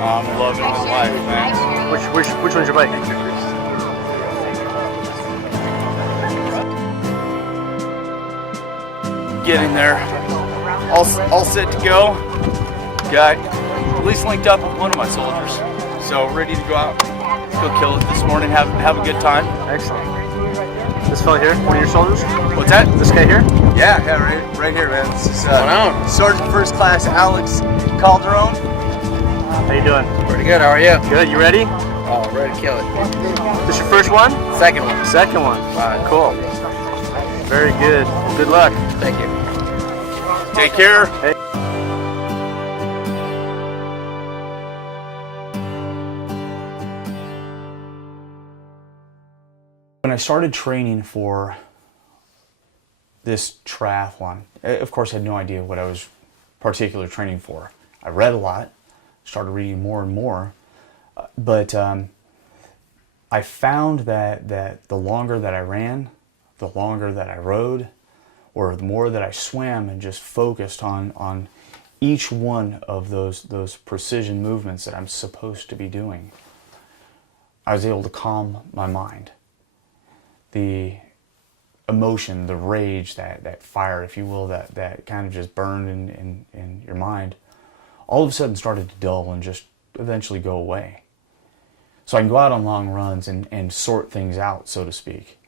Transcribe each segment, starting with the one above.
I'm loving my life, man. Which one's your bike? Getting there. All set to go. Got at least linked up with one of my soldiers. So ready to go out, go kill it this morning, have a good time. Excellent. This fella here, one of your soldiers? What's that? This guy here? Yeah, right here, man. This is Sergeant First Class Alex Calderon. How you doing? Pretty good, how are you? Good, you ready? Oh, ready to kill it. This your first one? Second one. Second one. Alright, cool. Very good. Well, good luck. Thank you. Take care. Hey. When I started training for this triathlon, of course I had no idea what I was particularly training for. I read a lot, started reading more and more, but I found that the longer that I ran, the longer that I rode, or the more that I swam and just focused on each one of those precision movements that I'm supposed to be doing, I was able to calm my mind. The emotion, the rage, that fire, if you will, that kind of just burned in your mind, all of a sudden started to dull and just eventually go away. So I can go out on long runs and sort things out, so to speak.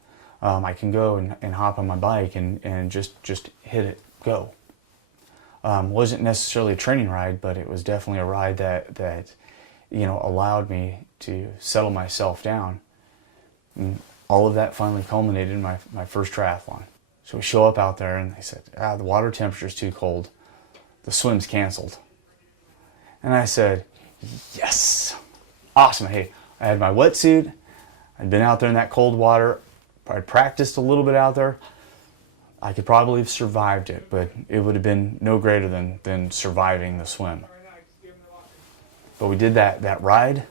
I can go and hop on my bike and just hit it, go. Wasn't necessarily a training ride, but it was definitely a ride that allowed me to settle myself down. And all of that finally culminated in my first triathlon. So we show up out there and they said, the water temperature's too cold. The swim's canceled. And I said, yes, awesome. Hey, I had my wetsuit. I'd been out there in that cold water. I'd practiced a little bit out there. I could probably have survived it, but it would have been no greater than surviving the swim. But we did that ride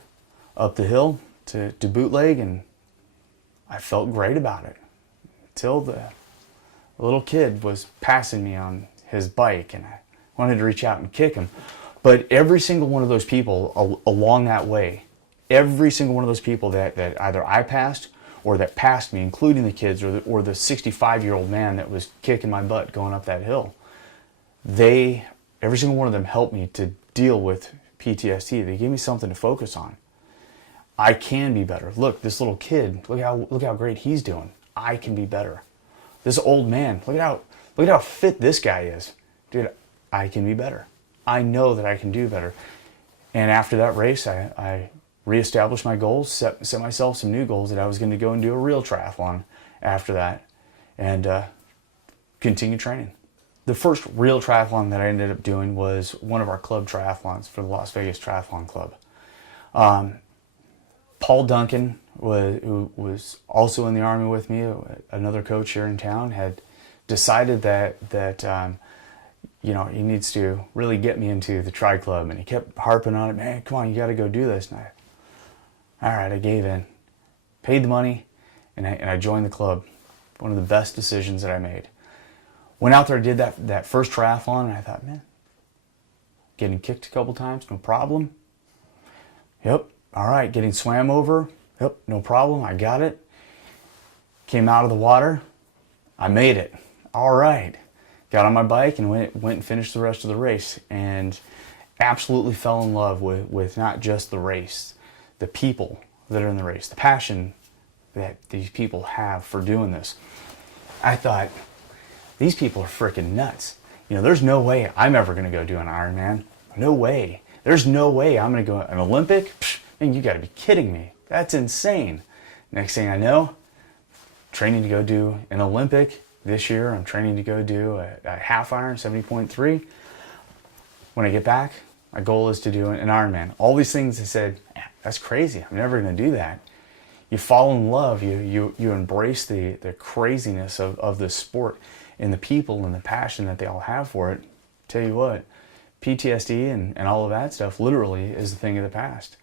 up the hill to Bootleg, and I felt great about it until the little kid was passing me on his bike and I wanted to reach out and kick him. But every single one of those people along that way, every single one of those people that either I passed or that passed me, including the kids or the 65-year-old man that was kicking my butt going up that hill, every single one of them helped me to deal with PTSD. They gave me something to focus on. I can be better. Look, this little kid, look how great he's doing. I can be better. This old man, look at how fit this guy is. Dude, I can be better. I know that I can do better. And after that race, I reestablished my goals, set myself some new goals that I was going to go and do a real triathlon after that, and continue training. The first real triathlon that I ended up doing was one of our club triathlons for the Las Vegas Triathlon Club. Paul Duncan, who was also in the Army with me, another coach here in town, had decided that he needs to really get me into the Tri Club, and he kept harping on it. Man, come on, you got to go do this. And all right, I gave in, paid the money, and I joined the club. One of the best decisions that I made. Went out there, did that first triathlon, and I thought, man, getting kicked a couple times, no problem. Yep. All right, getting swam over, yep, no problem, I got it. Came out of the water, I made it. All right. Got on my bike and went and finished the rest of the race, and absolutely fell in love with not just the race, the people that are in the race, the passion that these people have for doing this. I thought, these people are freaking nuts. There's no way I'm ever going to go do an Ironman. No way. There's no way I'm going to go an Olympic. Man, you got to be kidding me. That's insane. Next thing I know, training to go do an Olympic. This year, I'm training to go do a half iron, 70.3. When I get back, my goal is to do an Ironman. All these things I said, that's crazy. I'm never going to do that. You fall in love. You embrace the craziness of this sport and the people and the passion that they all have for it. Tell you what, PTSD and all of that stuff literally is a thing of the past.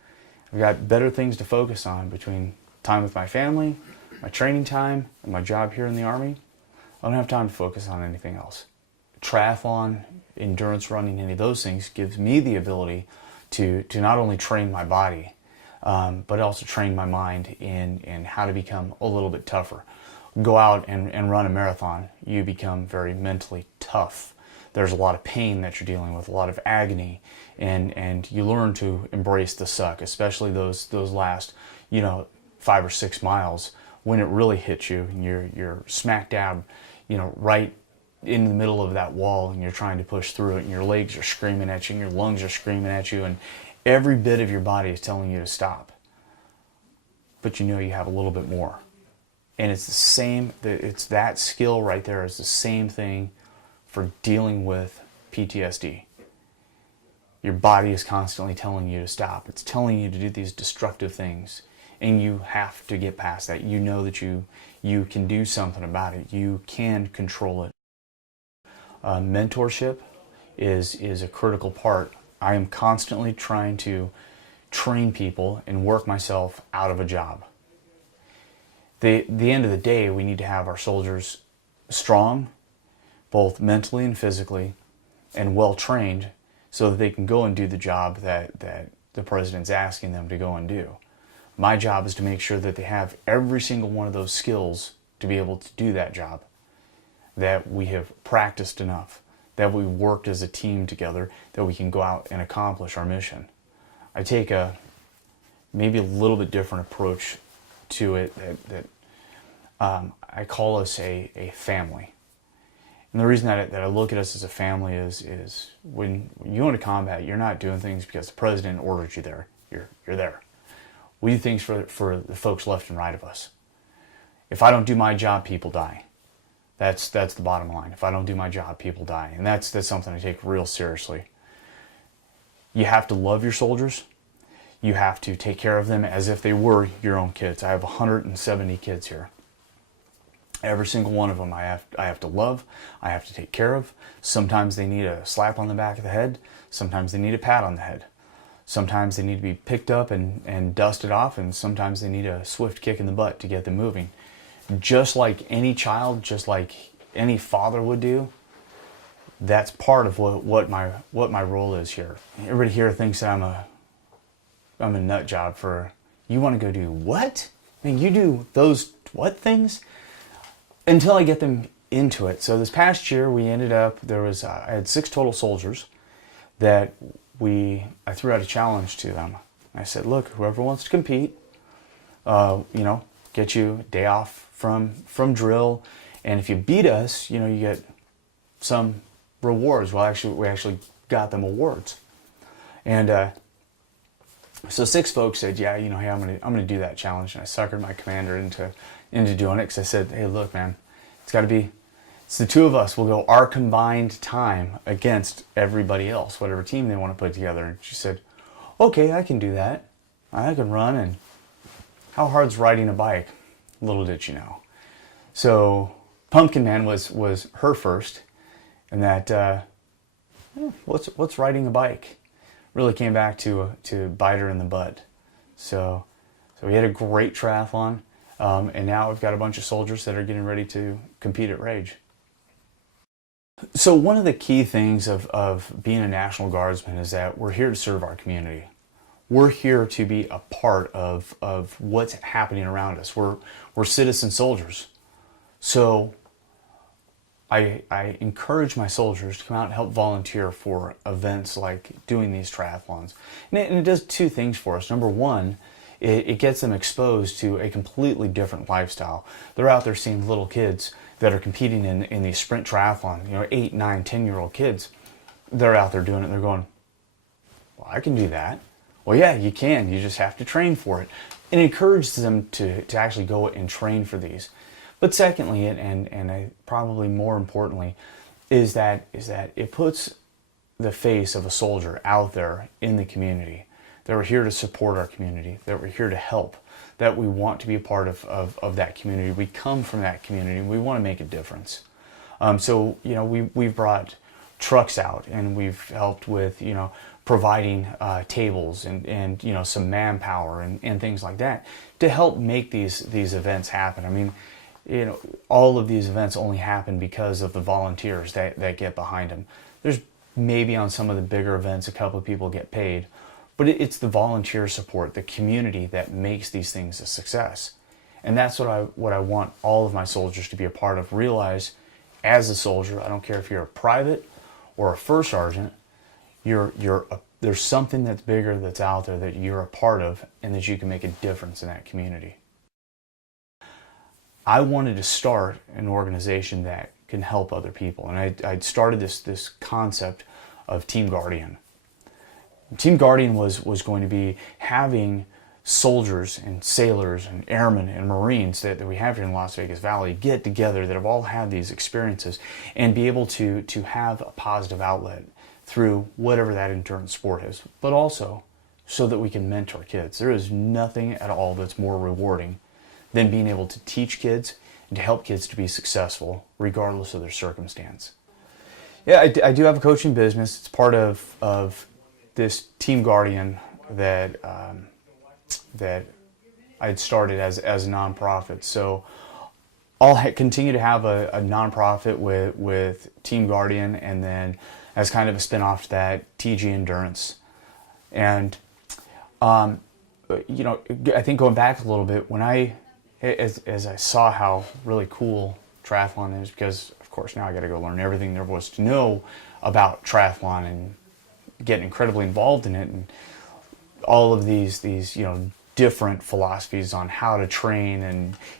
I've got better things to focus on between time with my family, my training time, and my job here in the Army. I don't have time to focus on anything else. Triathlon, endurance running, any of those things gives me the ability to not only train my body, but also train my mind in how to become a little bit tougher. Go out and run a marathon, you become very mentally tough. There's a lot of pain that you're dealing with, a lot of agony, and you learn to embrace the suck, especially those last, 5 or 6 miles when it really hits you and you're smack dab, right in the middle of that wall, and you're trying to push through it, and your legs are screaming at you, and your lungs are screaming at you, and every bit of your body is telling you to stop. But you have a little bit more. And it's the same, it's that skill right there is the same thing for dealing with PTSD. Your body is constantly telling you to stop. It's telling you to do these destructive things. And you have to get past that. You know that you can do something about it. You can control it. Mentorship is a critical part. I am constantly trying to train people and work myself out of a job. The end of the day, we need to have our soldiers strong, both mentally and physically, and well trained, so that they can go and do the job that the president's asking them to go and do. My job is to make sure that they have every single one of those skills to be able to do that job, that we have practiced enough, that we worked as a team together, that we can go out and accomplish our mission. I take maybe a little bit different approach to it that I call us a family. And the reason that I look at us as a family is when you go into combat, you're not doing things because the president ordered you there. You're there. We do things for the folks left and right of us. If I don't do my job, people die. That's the bottom line. If I don't do my job, people die. And that's something I take real seriously. You have to love your soldiers. You have to take care of them as if they were your own kids. I have 170 kids here. Every single one of them I have to love, I have to take care of. Sometimes they need a slap on the back of the head. Sometimes they need a pat on the head. Sometimes they need to be picked up and dusted off, and sometimes they need a swift kick in the butt to get them moving. Just like any child, just like any father would do, that's part of what my role is here. Everybody here thinks that I'm a nut job for, you want to go do what? I mean, you do those what things? Until I get them into it. So this past year we ended up, I had 6 total soldiers that I threw out a challenge to them. I said, look, whoever wants to compete, get you a day off from drill, and if you beat us, you get some rewards. Well, we actually got them awards. And so 6 folks said, yeah, hey, I'm gonna do that challenge. And I suckered my commander into doing it, because I said, hey, look, man, it's the 2 of us. We'll go our combined time against everybody else, whatever team they want to put together. And she said, okay, I can do that. I can run. And how hard's riding a bike? Little did she know. So Pumpkin Man was her first, and that what's riding a bike really came back to bite her in the butt. So we had a great triathlon, and now we've got a bunch of soldiers that are getting ready to compete at Rage. So one of the key things of being a National Guardsman is that we're here to serve our community. We're here to be a part of what's happening around us. We're citizen soldiers. So I encourage my soldiers to come out and help volunteer for events like doing these triathlons. And it does 2 things for us. Number one, it gets them exposed to a completely different lifestyle. They're out there seeing little kids that are competing in these sprint triathlon, 8, 9, 10-year-old kids. They're out there doing it, and they're going, well, I can do that. Well, yeah, you can. You just have to train for it. It encourages them to actually go and train for these. But secondly, and probably more importantly, is that it puts the face of a soldier out there in the community. That we're here to support our community, that we're here to help, that we want to be a part of that community. We come from that community. We want to make a difference. So we've brought trucks out, and we've helped with providing tables and some manpower and things like that to help make these events happen. I mean, all of these events only happen because of the volunteers that get behind them. There's maybe on some of the bigger events a couple of people get paid, but it's the volunteer support, the community that makes these things a success. And that's what I want all of my soldiers to be a part of. Realize, as a soldier, I don't care if you're a private or a first sergeant, there's something that's bigger that's out there that you're a part of, and that you can make a difference in that community. I wanted to start an organization that can help other people, and I'd started this concept of Team Guardian. Team Guardian was going to be having soldiers and sailors and airmen and Marines that we have here in Las Vegas Valley get together, that have all had these experiences, and be able to have a positive outlet through whatever that endurance sport is, but also so that we can mentor kids. There is nothing at all that's more rewarding than being able to teach kids and to help kids to be successful regardless of their circumstance. Yeah, I do have a coaching business. It's part of this Team Guardian that that I'd started as a nonprofit. So I'll continue to have a nonprofit with Team Guardian, and then as kind of a spin-off to that, TG Endurance. And you know, I think going back a little bit, when as I saw how really cool triathlon is, because of course now I got to go learn everything there was to know about triathlon and get incredibly involved in it, and all of these you know, different philosophies on how to train,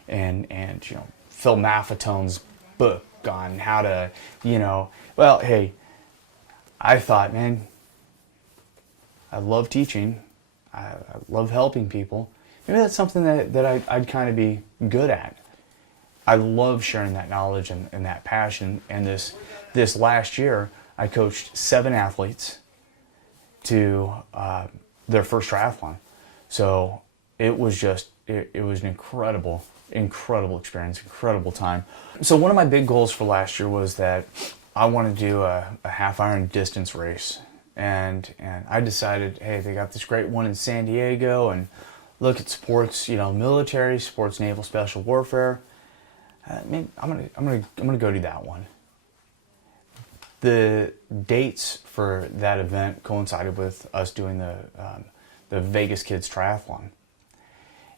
and you know, Phil Maffetone's book on how to, you know, well, hey, I thought, man, I love teaching, I love helping people. Maybe that's something that I'd kind of be good at. I love sharing that knowledge and that passion. And this last year, I coached 7 athletes to their first triathlon. So it was just, it was an incredible experience, incredible time. So one of my big goals for last year was that I wanted to do a half iron distance race. And I decided, hey, they got this great one in San Diego, and look, it supports, you know, military, supports naval special warfare. I mean, I'm gonna go do that one. The dates for that event coincided with us doing the Vegas Kids Triathlon,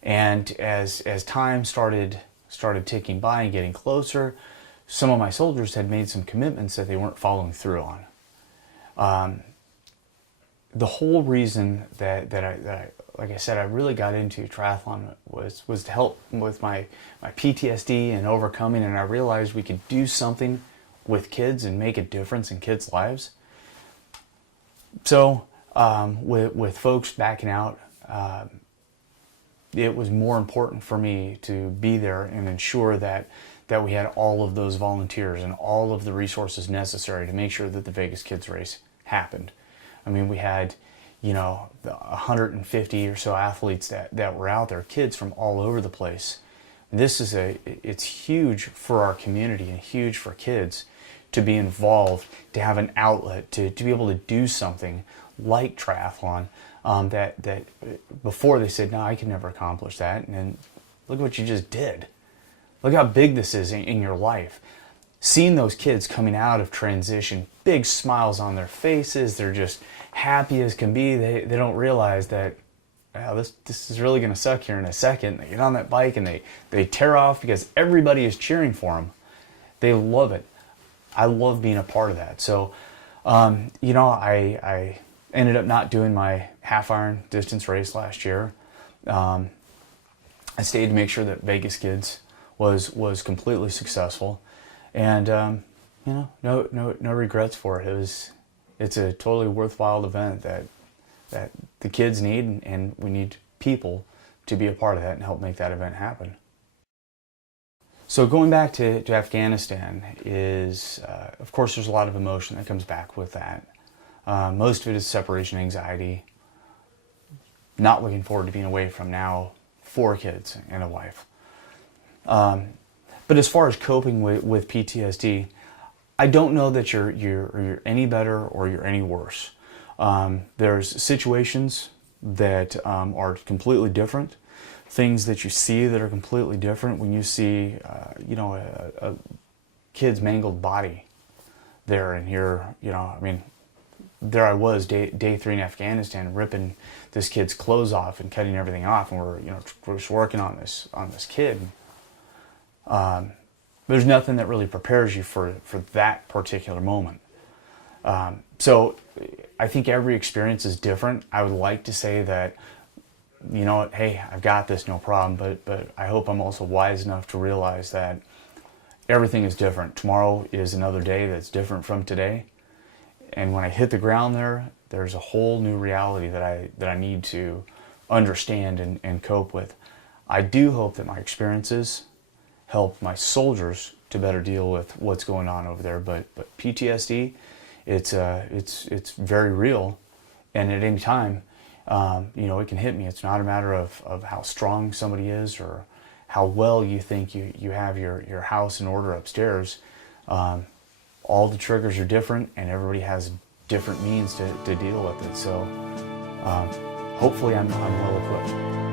and as time started ticking by and getting closer, some of my soldiers had made some commitments that they weren't following through on. The whole reason that I like I said, I really got into triathlon was to help with my PTSD and overcoming, and I realized we could do something with kids and make a difference in kids' lives. So with folks backing out, it was more important for me to be there and ensure that we had all of those volunteers and all of the resources necessary to make sure that the Vegas Kids race happened. I mean, we had, you know, 150 or so athletes that were out there, kids from all over the place. It's huge for our community and huge for kids to be involved, to have an outlet, to be able to do something like triathlon, that before they said, no, I can never accomplish that. And then look what you just did. Look how big this is in your life. Seeing those kids coming out of transition, big smiles on their faces, they're just happy as can be. They don't realize that, wow, this is really going to suck here in a second. They get on that bike and they tear off because everybody is cheering for them. They love it. I love being a part of that. So, you know, I ended up not doing my half iron distance race last year. I stayed to make sure that Vegas Kids was completely successful. And you know, no regrets for it. It's a totally worthwhile event that the kids need, and we need people to be a part of that and help make that event happen. So going back to Afghanistan is, of course, there's a lot of emotion that comes back with that. Most of it is separation anxiety, not looking forward to being away from now 4 kids and a wife. But as far as coping with PTSD, I don't know that you're any better or you're any worse. There's situations that are completely different, things that you see that are completely different. When you see, you know, a kid's mangled body there, and you're, you know, I mean, there I was, day 3 in Afghanistan, ripping this kid's clothes off and cutting everything off, and we're just working on this kid. There's nothing that really prepares you for that particular moment. So I think every experience is different. I would like to say that, you know what, hey, I've got this, no problem, but I hope I'm also wise enough to realize that everything is different. Tomorrow is another day that's different from today. And when I hit the ground there's a whole new reality that I need to understand and cope with. I do hope that my experiences help my soldiers to better deal with what's going on over there. But PTSD, it's very real, and at any time, it can hit me. It's not a matter of how strong somebody is or how well you think you have your house in order upstairs. All the triggers are different, and everybody has different means to deal with it. So hopefully I'm well equipped.